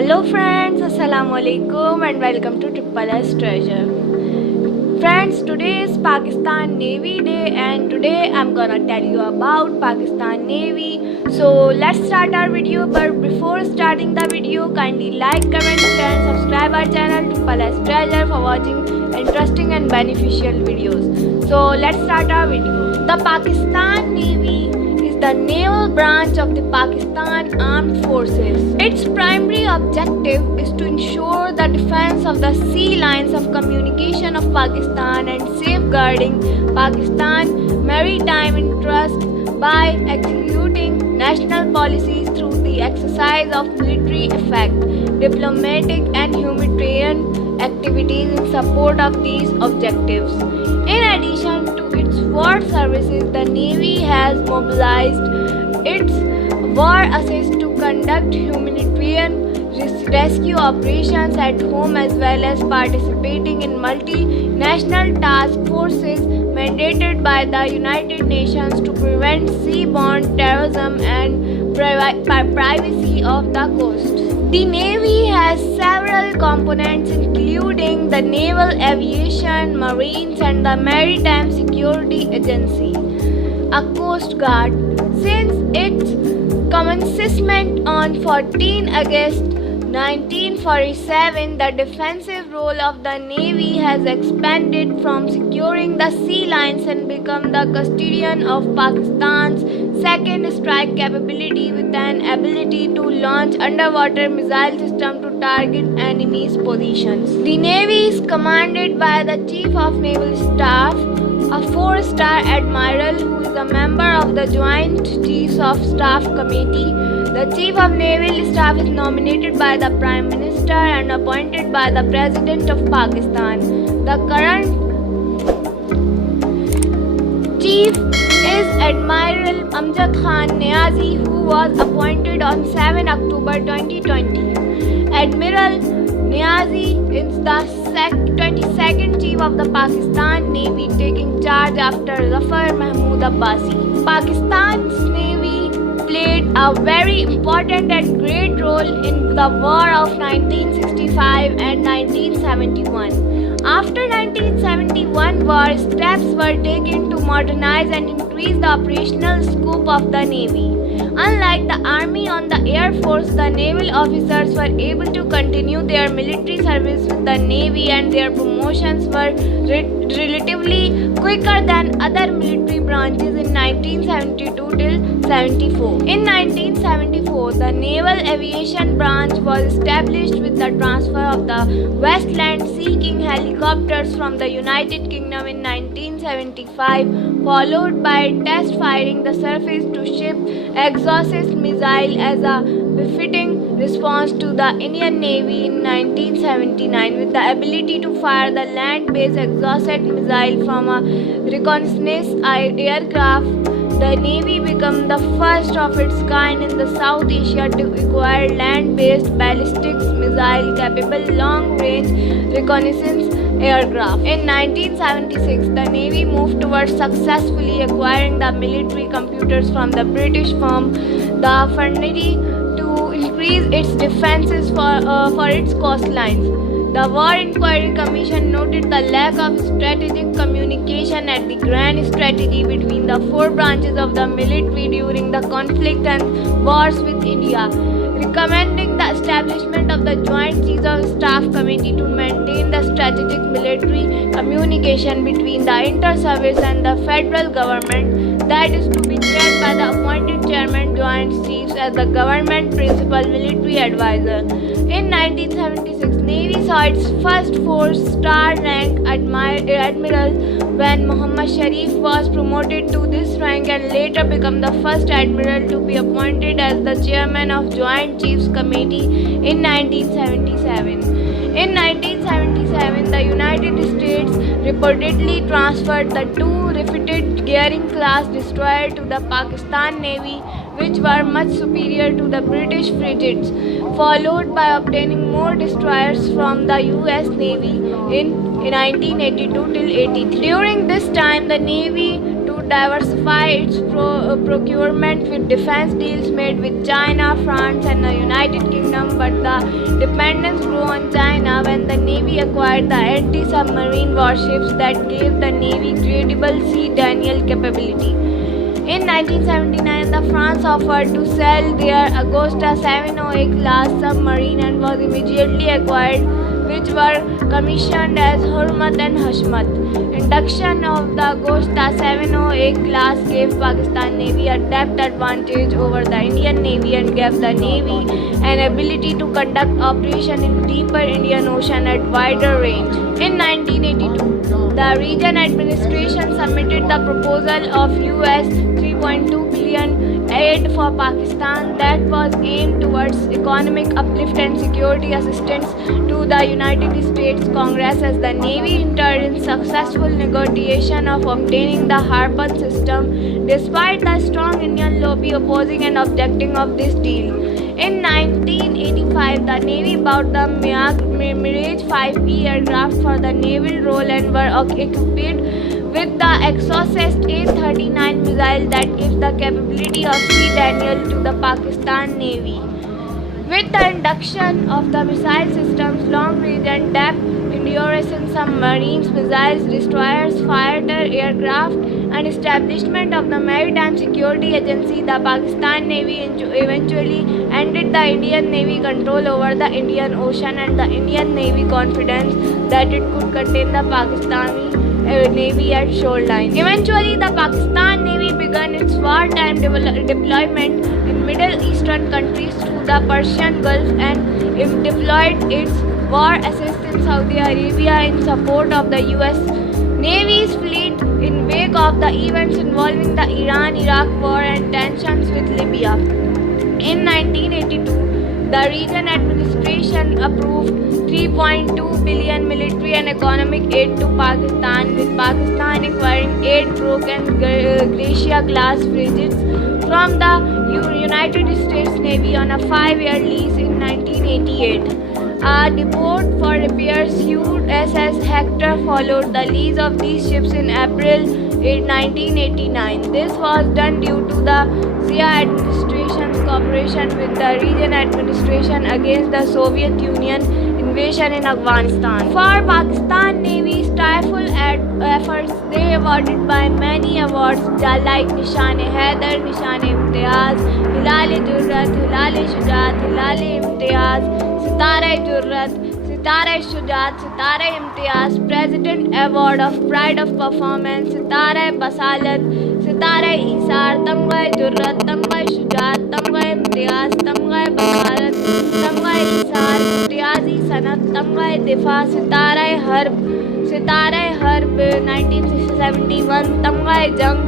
Hello friends, Assalamu alaikum and welcome to Triple S Treasure. Friends, today is Pakistan Navy Day and today I'm gonna tell you about Pakistan Navy. So let's start our video, but before starting the video, kindly like, comment, share and subscribe our channel Triple S Treasure for watching interesting and beneficial videos. So let's start our video. The Pakistan Navy is the naval branch of the Pakistan Armed Forces. Its primary objective is to ensure the defense of the sea lines of communication of Pakistan and safeguarding Pakistan maritime interests by executing national policies through the exercise of military effect, diplomatic and humanitarian activities in support of these objectives. In addition to its war services, the Navy has mobilized its war assets to conduct humanitarian rescue operations at home as well as participating in multinational task forces mandated by the United Nations to prevent seaborne terrorism and privacy of the coast. The Navy has several components including the Naval Aviation, Marines and the Maritime Security Agency, a Coast Guard. Since its commencement on 14 August 1947, the defensive role of the Navy has expanded from securing the sea lines and become the custodian of Pakistan's second strike capability with an ability to launch underwater missile system to target enemy's positions. The Navy is commanded by the Chief of Naval Staff, a 4-star admiral who is a member of the Joint Chiefs of Staff Committee. The Chief of Naval Staff is nominated by the Prime Minister and appointed by the President of Pakistan. The current Chief is Admiral Amjad Khan Niazi, who was appointed on 7 October 2020. Admiral Niazi is the 22nd Chief of the Pakistan Navy, taking charge after Zafar Mahmood Abbasi. Pakistan's Navy played a very important and great role in the War of 1965 and 1971. After 1971 war, steps were taken to modernize and increase the operational scope of the Navy. Unlike the Army or the Air Force, the naval officers were able to continue their military service with the Navy and their promotions were relatively quicker than other military branches in 1972 till 74. In 1974, the Naval Aviation Branch was established with the transfer of the Westland Sea King helicopters from the United Kingdom in 1975, followed by test firing the surface-to-ship exocet missile as a befitting response to the Indian Navy in 1979. With the ability to fire the land-based exocet missile from a reconnaissance aircraft, the Navy became the first of its kind in the South Asia to acquire land-based ballistic missile-capable long-range reconnaissance aircraft. In 1976, the Navy moved towards successfully acquiring the military computers from the British firm the Fraternity to increase its defenses for its coastlines. The War Inquiry Commission noted the lack of strategic communication at the grand strategy between the four branches of the military during the conflict and wars with India, recommending the establishment of the Joint Chiefs of Staff Committee to maintain the strategic military communication between the inter-service and the federal government, that is to be chaired by the appointed chairman Joint Chiefs as the government principal military advisor. In 1976, Navy saw its first 4-star rank admiral when Muhammad Sharif was promoted to this rank and later became the first admiral to be appointed as the chairman of Joint Chiefs Committee in 1977. In 1977, the United States reportedly transferred the 2 refitted Gearing class destroyers to the Pakistan Navy, which were much superior to the British frigates, followed by obtaining more destroyers from the US Navy in 1982 till 83. During this time, the Navy to diversify its procurement with defense deals made with China, France and the United Kingdom, but the dependence grew on China when the Navy acquired the anti-submarine warships that gave the Navy credible sea denial capability. In 1979, the France offered to sell their Augusta 708 class submarine and was immediately acquired, which were commissioned as Hurmat and Hashmat. Induction of the Augusta 708 class gave Pakistan Navy a depth advantage over the Indian Navy and gave the Navy an ability to conduct operation in deeper Indian Ocean at wider range. In 1982, the Reagan administration submitted the proposal of US $3.2 billion aid for Pakistan that was aimed towards economic uplift and security assistance to the United States Congress as the Navy entered in successful negotiation of obtaining the Harpoon system despite the strong Indian lobby opposing and objecting of this deal. In 1985, the Navy bought the Mirage 5E aircraft for the naval role and were equipped with the Exocet A-39 missile that gives the capability of sea denial to the Pakistan Navy. With the induction of the missile systems, long range and depth endurance in submarines, missiles, destroyers, fighter aircraft, and establishment of the Maritime Security Agency, the Pakistan Navy eventually ended the Indian Navy control over the Indian Ocean and the Indian Navy confidence that it could contain the Pakistani Navy at shoreline. Eventually, the Pakistan Navy began its wartime deployment in Middle Eastern countries through the Persian Gulf and deployed its war assist in Saudi Arabia in support of the US Navy's fleet in wake of the events involving the Iran-Iraq war and tensions with Libya. In 1982, the Reagan administration approved $3.2 billion military and economic aid to Pakistan, with Pakistan acquiring 8 Brooke and Gracia class frigates from the United States Navy on a 5-year lease in 1988. A depot for repairs USS Hector followed the lease of these ships in April 1989. This was done due to the Zia administration's cooperation with the Reagan administration against the Soviet Union invasion in Afghanistan. For Pakistan Navy's stifle efforts, they awarded by many awards like Nishan-e-Haider, Nishan-e-Imtiaz, Hilal-e-Jurrat, Hilal-e-Shujaat, Hilal-e-Imtiaz, Sitara-e-Jurrat, Sitara-e-Shujaat, Sitara-e-Imtiaz, President Award of Pride of Performance, Sitara-e-Basalat, Sitara-e-Isar, Tamga-e-Jurrat, Tamga-e-Shujaat, Tamga-e-Imtiaz, Tamga-e-Basalat, Tamga-e-Isar, Imtiaz-e-Sanat, Tamga-e-Difa, Sitara-e-Harb, Sitara-e-Harb 1971, Tamga-e-Jang,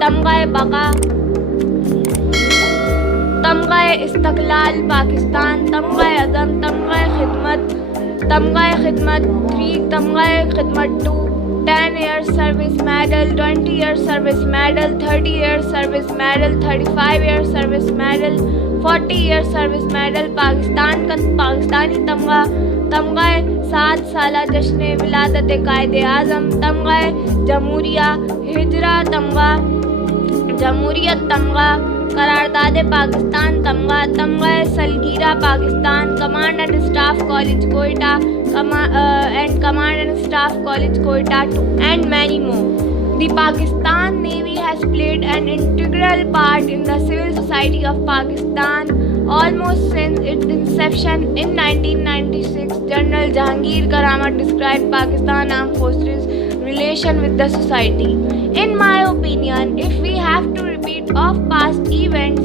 Tamga-e-Baqa, तमगा-ए-इस्तक़लाल Pakistan, तमगा-ए-अज़म, तमगा-ए-ख़िदमत, तमगा-ए-ख़िदमत 3, तमगा-ए-ख़िदमत 2, 10 years service medal, 20 years service medal, 30 years service medal, 35 years service medal, 40 years service medal, Pakistan का पाकिस्तानी तमगा, तमगा-ए-7 साला जश्न विलादत कायद-ए-आज़म, तमगा-ए-जमहूरिया हिजरा तमगा, जमहूरियत तमगा, करारदाद पाकिस्तान तमगा, तमगा सलगीरा Pakistan, command and staff college Quetta, and Command and Staff College Quetta and many more. The Pakistan Navy has played an integral part in the civil society of Pakistan almost since its inception in 1996. General Jahangir Karamat described Pakistan Armed Forces relation with the society. In my opinion, if we have to repeat of past events,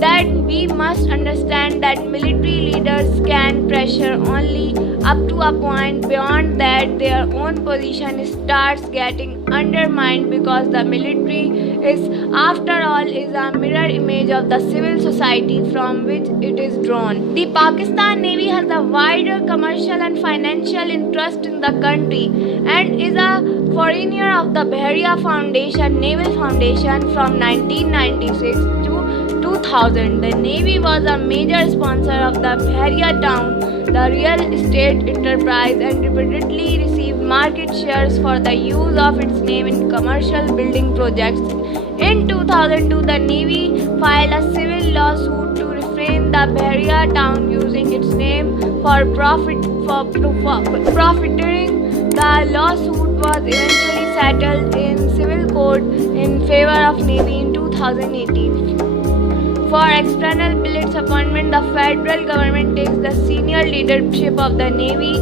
that we must understand that military leaders can pressure only up to a point. Beyond that, their own position starts getting undermined because the military is, after all, is a mirror image of the civil society from which it is drawn. The Pakistan Navy has a wider commercial and financial interest in the country and is a foreigner of the Bahria Foundation, Naval Foundation from 1996 to 2000. The Navy was a major sponsor of the Bahria town, the real estate enterprise, and repeatedly received market shares for the use of its name in commercial building projects. In 2002, the Navy filed a civil lawsuit to refrain the Bahria town using its for profiteering. The lawsuit was eventually settled in civil court in favor of Navy in 2018. For external billets appointment, the federal government takes the senior leadership of the Navy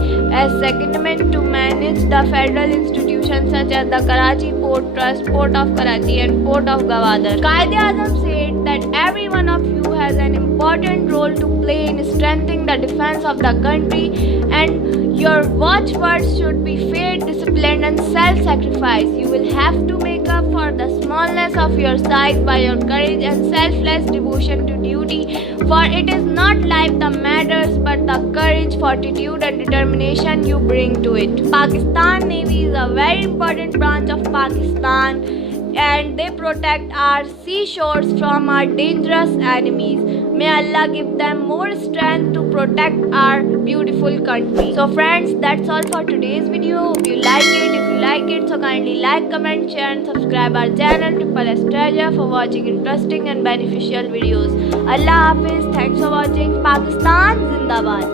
as secondment to manage the federal institutions such as the Karachi Port Trust, Port of Karachi and Port of Gwadar. Quaid-e-Azam said that every one of you has an important role to play in strengthening the defense of the country, and your watchwords should be faith, discipline and self-sacrifice. You will have to make up for the smallness of your size by your courage and selfless devotion to duty, for it is not life that matters but the courage, fortitude and determination you bring to it. Pakistan Navy is a very important branch of Pakistan, and they protect our seashores from our dangerous enemies. May Allah give them more strength to protect our beautiful country. So friends, that's all for today's video. Hope you like it. If you like it, so kindly like, comment, share and subscribe our channel Triple S Treasure for watching interesting and beneficial videos. Allah Hafiz. Thanks for watching. Pakistan Zindabad.